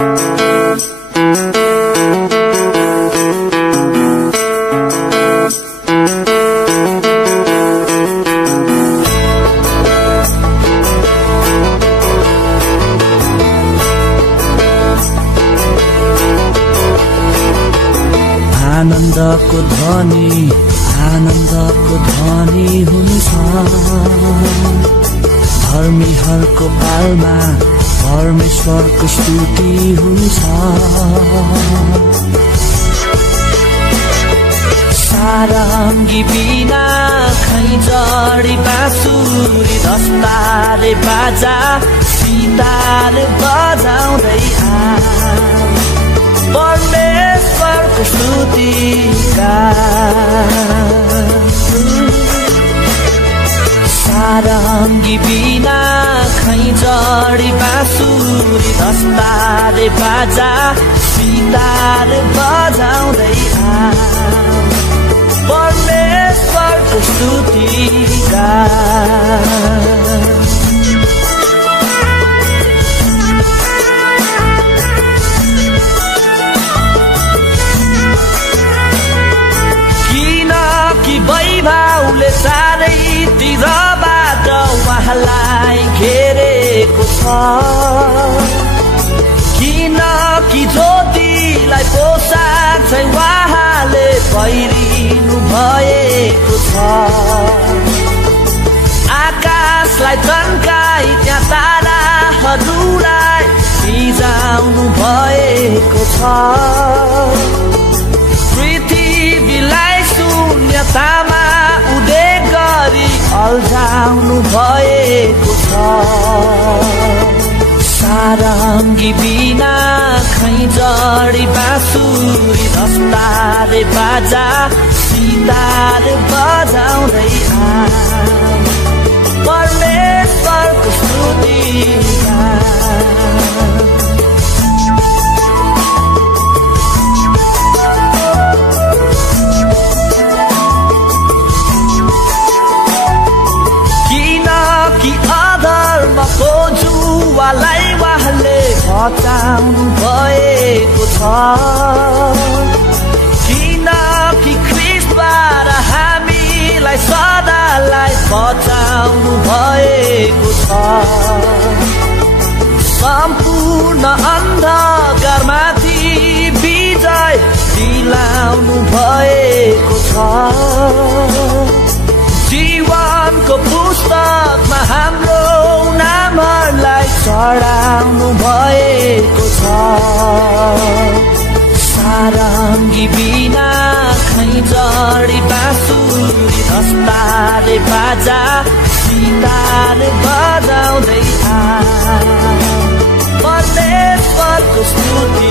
आनन्दको ध्वनि हुन्छ धर्मीहरूको पालमा परमेश्वरको स्तुति हुन्छ। सारङ्गी बिना खैँजडी बाँसुरी दस्तारे बाजा सितार बजाउँदै परमेश्वरको स्तुतिका सारङ्गी बिना खैँजडी बाँसुरी दस्तारे बाजा सितार बजाउँदै परमेश्वरको स्तुतिका वैभवले चारैतिरबाट उहाँलाई घेरेको छ। किनकि ज्योतिलाई पोसाक चाहिँ उहाँले पहिरिनु भएको छ। आकाशलाई तन्काई त्यहाँ ताराहरूलाई भिजाउनु भएको छ। पृथ्वीलाई शून्यतामा उदेक गरी अल्झाउनु भएको छ। सारङ्गी बिना खैँजडी बाँसुरी दस्तारे बाजा सितार बजाउँदै परमेश्वरको स्तुतिका जुवालाई उहाँले बचाउनु भएको छ। किनकि ख्रीष्टबाट हामीलाई सदालाई बचाउनु भएको छ। सम्पूर्ण अन्धकारमाथि विजय दिलाउनु भएको छ। जीवनको पुस्तकमा हाम्रो नामहरूलाई चढाउनु भएको छ। सारङ्गी बिना खैँजडी बाँसुरी दस्तारे बाजा सितार बजाउँदै परमेश्वरको स्तुति